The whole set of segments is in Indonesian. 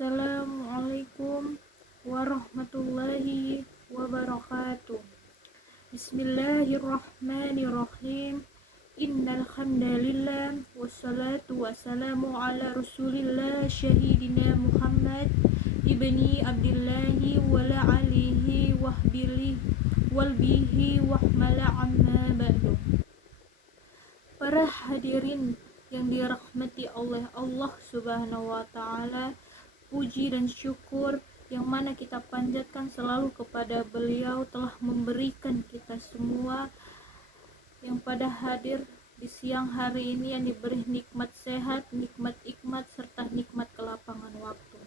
Assalamualaikum warahmatullahi wabarakatuh. Bismillahirrahmanirrahim. Innal hamdalillah wassalatu wassalamu ala Rasulillah syahidina Muhammad ibni Abdillahi wala alihi wahbihi walbihi wahmala amma ba'du. Para hadirin yang dirahmati oleh Allah Subhanahu wa taala, puji dan syukur yang mana kita panjatkan selalu kepada beliau telah memberikan kita semua yang pada hadir di siang hari ini yang diberi nikmat sehat, nikmat hikmat, serta nikmat kelapangan waktu.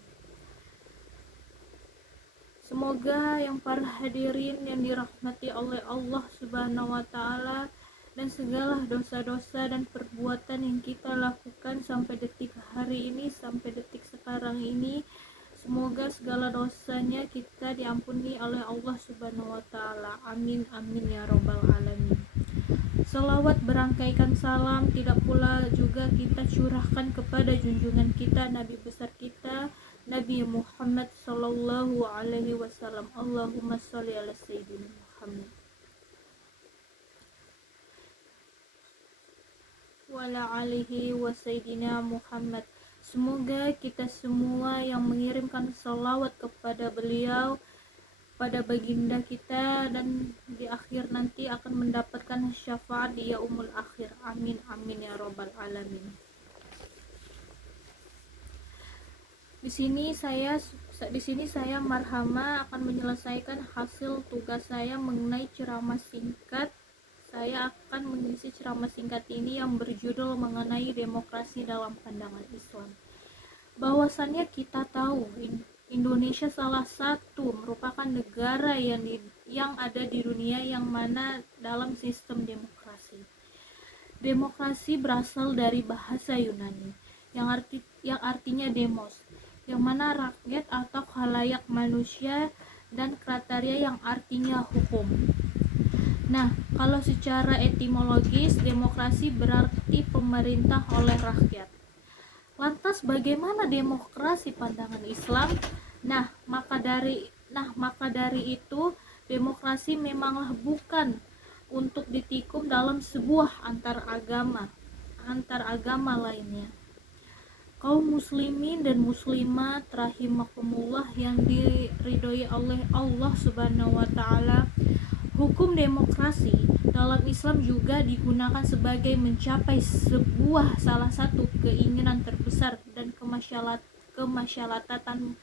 Semoga yang para hadirin yang dirahmati oleh Allah Subhanahu wa taala dan segala dosa-dosa dan perbuatan yang kita lakukan sampai detik hari ini, sampai detik sekarang ini, semoga segala dosanya kita diampuni oleh Allah Subhanahu wa taala. Amin amin ya rabbal alamin. Selawat berangkaikan salam tidak pula juga kita curahkan kepada junjungan kita, Nabi besar kita, Nabi Muhammad sallallahu alaihi wasallam. Allahumma sholli ala sayyidina Muhammad wala alihi wa sayyidina Muhammad. Semoga kita semua yang mengirimkan salawat kepada beliau, pada baginda kita, dan di akhir nanti akan mendapatkan syafaat di yaumul akhir. Amin amin ya rabbal alamin. Di sini saya Marhama akan menyelesaikan hasil tugas saya mengenai ceramah singkat. Saya akan mengisi ceramah singkat ini yang berjudul mengenai demokrasi dalam pandangan Islam. Bahwasannya kita tahu Indonesia salah satu merupakan negara yang ada di dunia yang mana dalam sistem demokrasi. Demokrasi berasal dari bahasa Yunani yang artinya demos, yang mana rakyat atau khalayak manusia, dan krataria yang artinya hukum. Nah, kalau secara etimologis, demokrasi berarti pemerintah oleh rakyat. Lantas bagaimana demokrasi pandangan Islam? Nah, maka dari itu, demokrasi memanglah bukan untuk ditikung dalam sebuah antar agama lainnya. Kaum muslimin dan muslimat rahimakumullah yang diridhoi oleh Allah Subhanahu wa taala, hukum demokrasi dalam Islam juga digunakan sebagai mencapai sebuah salah satu keinginan terbesar dan kemasyarakatan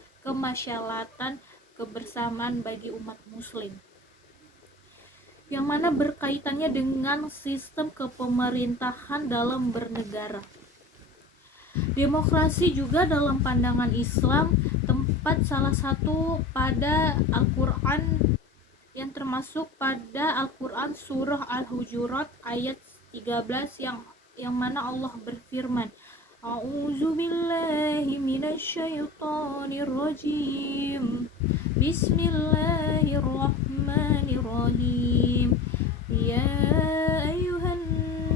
kebersamaan bagi umat muslim, yang mana berkaitannya dengan sistem kepemerintahan dalam bernegara. Demokrasi juga dalam pandangan Islam tempat salah satu pada Al-Quran, yang termasuk pada Al-Quran surah Al-Hujurat ayat 13 yang mana Allah berfirman, A'udzubillahi minasyaitonirrajim. Bismillahirrahmanirrahim. Ya ayuhan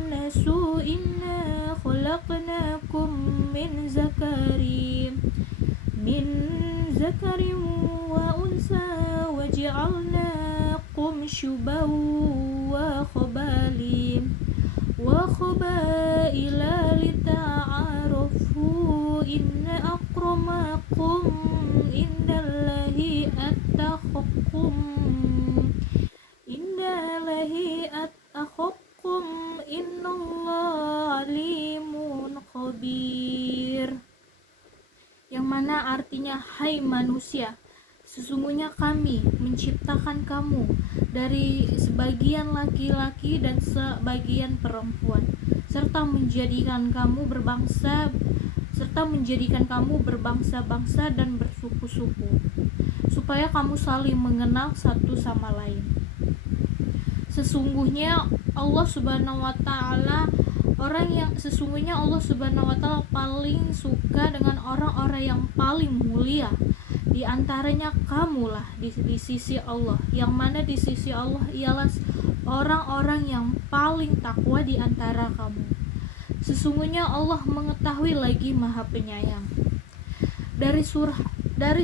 nasu inna khalaqnakum min zakarin wa unsa waj'alnakum syuban wa qabaila lita'arafu inna akramakum indallahi atqakum innallaha alimun khabir, yang mana artinya, hai manusia, sesungguhnya kami menciptakan kamu dari sebagian laki-laki dan sebagian perempuan, serta menjadikan kamu berbangsa-bangsa dan bersuku-suku, supaya kamu saling mengenal satu sama lain. Sesungguhnya Allah Subhanahu wa taala paling suka dengan orang-orang yang paling mulia. Di antaranya kamulah di sisi Allah, yang mana di sisi Allah ialah orang-orang yang paling takwa di antara kamu. Sesungguhnya Allah mengetahui lagi Maha Penyayang. dari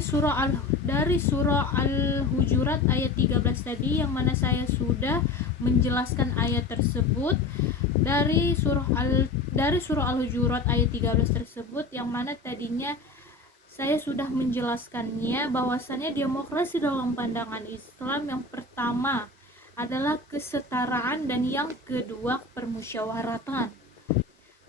surah Al-Hujurat ayat 13 tadi, yang mana saya sudah menjelaskan ayat tersebut. Dari surah Al-Hujurat ayat 13 tersebut, yang mana tadinya saya sudah menjelaskannya, bahwasannya demokrasi dalam pandangan Islam yang pertama adalah kesetaraan, dan yang kedua permusyawaratan.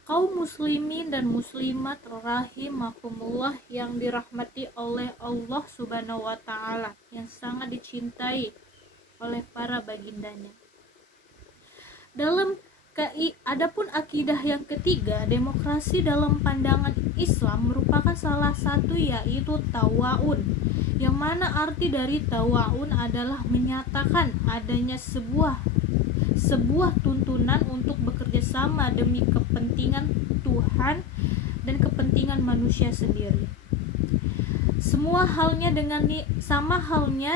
Kaum muslimin dan muslimat rahimakumullah yang dirahmati oleh Allah Subhanahu wa taala, yang sangat dicintai oleh para bagindanya. Adapun akidah yang ketiga, demokrasi dalam pandangan Islam merupakan salah satu, yaitu tawa'un, yang mana arti dari tawa'un adalah menyatakan adanya sebuah tuntunan untuk bekerja sama demi kepentingan Tuhan dan kepentingan manusia sendiri. Sama halnya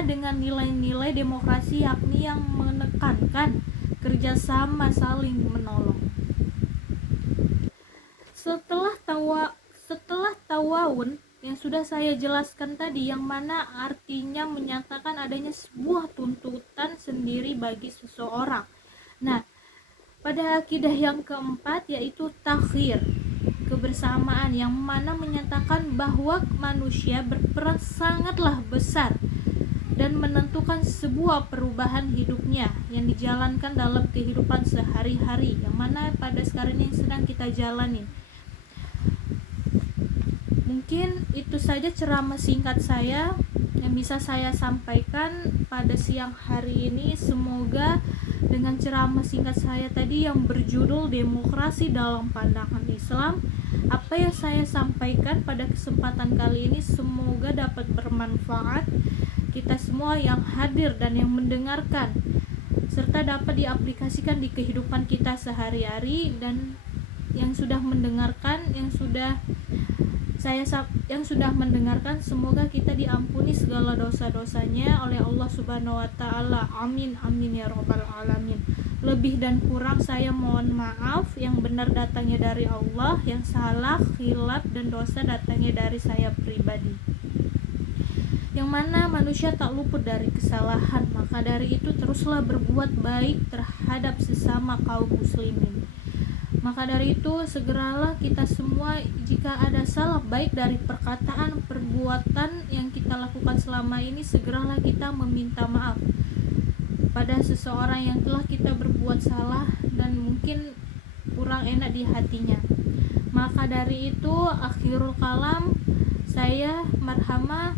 dengan nilai-nilai demokrasi, yakni yang menekankan kerjasama saling menolong. Setelah tawawun yang sudah saya jelaskan tadi, yang mana artinya menyatakan adanya sebuah tuntutan sendiri bagi seseorang. Nah, pada akidah yang keempat, yaitu takhir, kebersamaan, yang mana menyatakan bahwa manusia berperan sangatlah besar dan menentukan sebuah perubahan hidupnya yang dijalankan dalam kehidupan sehari-hari, yang mana pada sekarang ini sedang kita jalani. Mungkin itu saja ceramah singkat saya yang bisa saya sampaikan pada siang hari ini. Semoga dengan ceramah singkat saya tadi yang berjudul demokrasi dalam pandangan Islam, apa yang saya sampaikan pada kesempatan kali ini semoga dapat bermanfaat kita semua yang hadir dan yang mendengarkan, serta dapat diaplikasikan di kehidupan kita sehari-hari. Dan yang sudah mendengarkan, yang sudah mendengarkan, semoga kita diampuni segala dosa-dosanya oleh Allah Subhanahu wa taala. Amin amin ya rabbal alamin. Lebih dan kurang saya mohon maaf. Yang benar datangnya dari Allah, yang salah, khilaf dan dosa datangnya dari saya pribadi. Yang mana manusia tak luput dari kesalahan, maka dari itu teruslah berbuat baik terhadap sesama kaum muslimin. Maka dari itu segeralah kita semua, jika ada salah baik dari perkataan, perbuatan yang kita lakukan selama ini, segeralah kita meminta maaf pada seseorang yang telah kita berbuat salah dan mungkin kurang enak di hatinya. Maka dari itu akhirul kalam, saya Marhama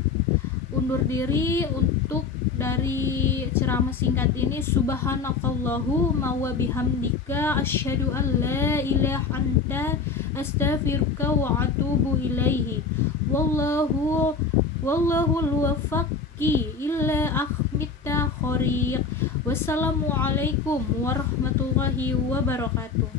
undur diri untuk dari ceramah singkat ini. Subhanakallahumma wa bihamdika asyhadu an la ilaha anta astaghfiruka wa atubu ilaihi. Wallahu al-waffaqi illa akhmita khoriq. Wassalamualaikum warahmatullahi wabarakatuh.